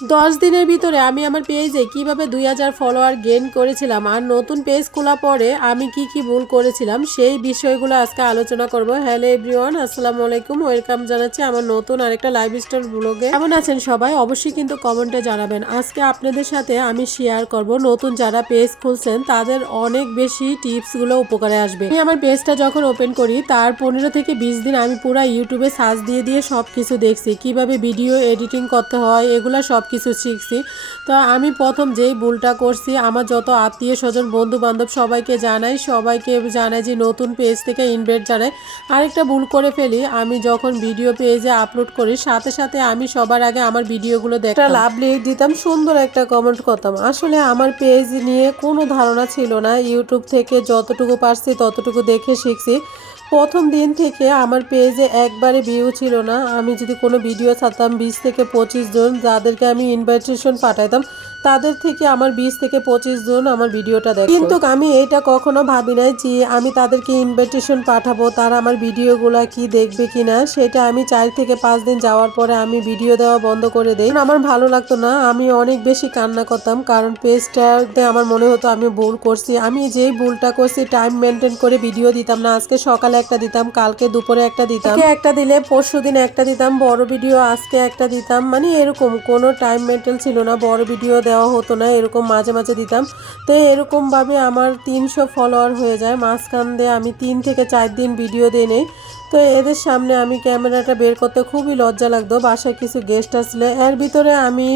দশ দিনের ভিতরে আমি আমার পেজে কীভাবে দুই হাজার ফলোয়ার গেইন করেছিলাম আর নতুন পেজ খোলা পরে আমি কি কি ভুল করেছিলাম, সেই বিষয়গুলো আজকে আলোচনা করব। হ্যালো এভরিওয়ান আসসালামু আলাইকুম। ওয়েলকাম জানাচ্ছি আমার নতুন আরেকটা লাইভ স্টাইল ব্লগে কেমন আছেন সবাই? অবশ্যই কিন্তু কমেন্টে জানাবেন। আজকে আপনাদের সাথে আমি শেয়ার করব নতুন যারা পেজ খুলছেন, তাদের অনেক বেশি টিপসগুলো উপকারে আসবে। আমি আমার পেজটা যখন ওপেন করি, তার পনেরো থেকে বিশ দিন আমি পুরো ইউটিউবে সার্চ দিয়ে দিয়ে সব কিছু দেখছি। কীভাবে ভিডিও এডিটিং করতে হয়, এগুলো সব কিছু শিখছি। তো আমি প্রথম যেই ভুলটা করছি, আমার যত আত্মীয় স্বজন বন্ধু বান্ধব সবাইকে জানাই। সবাইকে জানাই যে নতুন পেজ থেকে ইনভাইট জানাই। আরেকটা ভুল করে ফেলি, আমি যখন ভিডিও পেজে আপলোড করি, সাথে সাথে আমি সবার আগে আমার ভিডিওগুলো দেখতাম। লাভ লিখ দিতাম, সুন্দর একটা কমেন্ট করতাম। আসলে আমার পেজ নিয়ে কোনো ধারণা ছিল না। ইউটিউব থেকে যতটুকু পারছি, ততটুকু দেখে শিখছি। প্রথম দিন থেকে আমার পেজে একবারে ভিউ ছিল না। আমি যদি কোনো ভিডিও ছাড়তাম, বিশ থেকে পঁচিশ জন যাদেরকে আমি ইনভাইটেশন পাঠাইতাম তাদের থেকে আমার বিশ থেকে পঁচিশ জন আমার ভিডিওটা দেখে। কিন্তু আমি এটা কখনো ভাবি নাই যে আমি তাদেরকে ইনভাইটেশন পাঠাবো, তারা আমার ভিডিওগুলো কি দেখবে কিনা, সেটা আমি চার থেকে পাঁচ দিন যাওয়ার পরে আমি ভিডিও দেওয়া বন্ধ করে দেই। আমার ভালো লাগতো না, আমি অনেক বেশি কান্না করতাম, কারণ পেজটাতে আমার মনে হতো আমি ভুল করছি। আমি যেই ভুলটা করছি টাইম মেনটেন করে ভিডিও দিতাম না, আজকে সকালে একটা দিতাম, কালকে দুপুরে একটা দিতাম। একটা দিলে পরশু দিন একটা দিতাম, বড় ভিডিও আজকে একটা দিতাম মানে এরকম, কোনো টাইম মেনটেন ছিল না, বড় ভিডিও দেওয়া হতো না, এরকম মাঝে মাঝে দিতাম। তো এরকমভাবে আমার তিনশো ফলোয়ার হয়ে যায়। মাঝখান দিয়ে আমি তিন থেকে চার দিন ভিডিও দিয়ে নেই। তো এদের সামনে আমি ক্যামেরাটা বের করতে খুবই লজ্জা লাগতো। বাসায় কিছু গেস্ট আসলে। এর ভিতরে আমি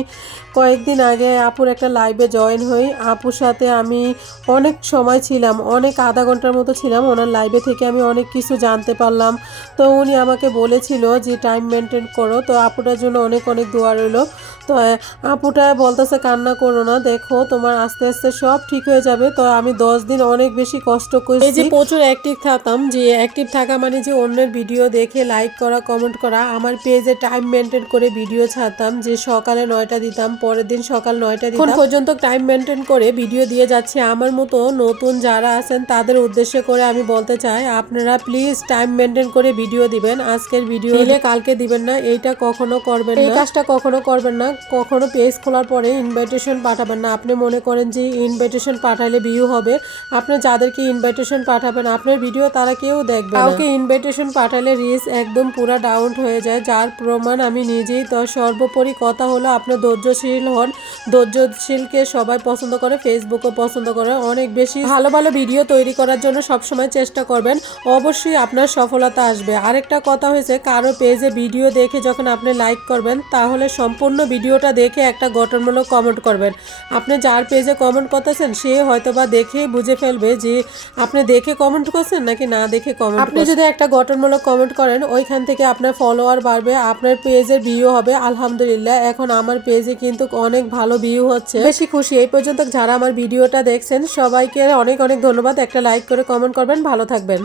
কয়েকদিন আগে আপুর একটা লাইভে জয়েন হই। আপুর সাথে আমি অনেক সময় ছিলাম অনেক আধা ঘণ্টার মতো ছিলাম। ওনার লাইভে থেকে আমি অনেক কিছু জানতে পারলাম। তো উনি আমাকে বলেছিল যে টাইম মেনটেন করো। তো আপুটার জন্য অনেক অনেক দোয়া রইল। তো আপুটা বলতেছে কান্না করো না। দেখো তোমার আস্তে আস্তে সব ঠিক হয়ে যাবে। তো আমি দশ দিন অনেক বেশি কষ্ট করেছি এই যে প্রচুর অ্যাক্টিভ থাকতাম যে অ্যাক্টিভ থাকা মানে যে অন্যের ভিডিও দেখে লাইক করা কমেন্ট করা আমার পেজে টাইম মেনটেন করে ভিডিও ছাড়তাম যে সকালে নয়টা দিতাম পরের দিন সকাল নয়টা দিতাম। পর্যন্ত টাইম মেনটেন করে ভিডিও দিয়ে যাচ্ছি। আমার মতো নতুন যারা আছেন তাদের উদ্দেশ্য করে আমি বলতে চাই আপনারা প্লিজ টাইম মেনটেন করে ভিডিও দিবেন। আজকের ভিডিও দিলে কালকে দিবেন না এইটা কখনো করবেন না। এই কাজটা কখনো করবেন না কখনো পেজ খোলার পরে ইনভাইটেশন পাঠাবেন না। আপনি মনে করেন যে ইনভাইটেশন পাঠালে ভিউ হবে। আপনি যাদেরকে ইনভাইটেশন পাঠাবেন আপনার ভিডিও তারা কেউ দেখবে। কাউকে ইনভাইটেশন পাঠালে রিচ একদম পুরো ডাউন হয়ে যায়। যার প্রমাণ আমি নিজেই। তো সর্বোপরি কথা হলো আপনি ধৈর্যশীল হন। ধৈর্যশীলকে সবাই পছন্দ করে ফেসবুকও পছন্দ করে। অনেক বেশি ভালো ভালো ভিডিও তৈরি করার জন্য সবসময় চেষ্টা করবেন। অবশ্যই আপনার সফলতা আসবে। আরেকটা কথা হয়েছে কারও পেজে ভিডিও দেখে যখন আপনি লাইক করবেন তাহলে সম্পূর্ণ ভিডিওটা দেখে একটা গঠনমূলক কমেন্ট করবেন। আপনি যার পেজে কমেন্ট করতেছেন সে হয়তোবা দেখেই বুঝে ফেলবে যে আপনি দেখে কমেন্ট করছেন নাকি না দেখে কমেন্ট আপনি যদি একটা গঠনমূলক কমেন্ট করেন, ওইখান থেকে আপনার ফলোয়ার বাড়বে, আপনার পেজের ভিউ হবে, আলহামদুলিল্লাহ, এখন আমার পেজে কিন্তু অনেক ভালো ভিউ হচ্ছে। বেশি খুশি এই পর্যন্ত যারা আমার ভিডিওটা দেখছেন, সবাইকে অনেক অনেক ধন্যবাদ। একটা লাইক করে কমেন্ট করবেন, ভালো থাকবেন।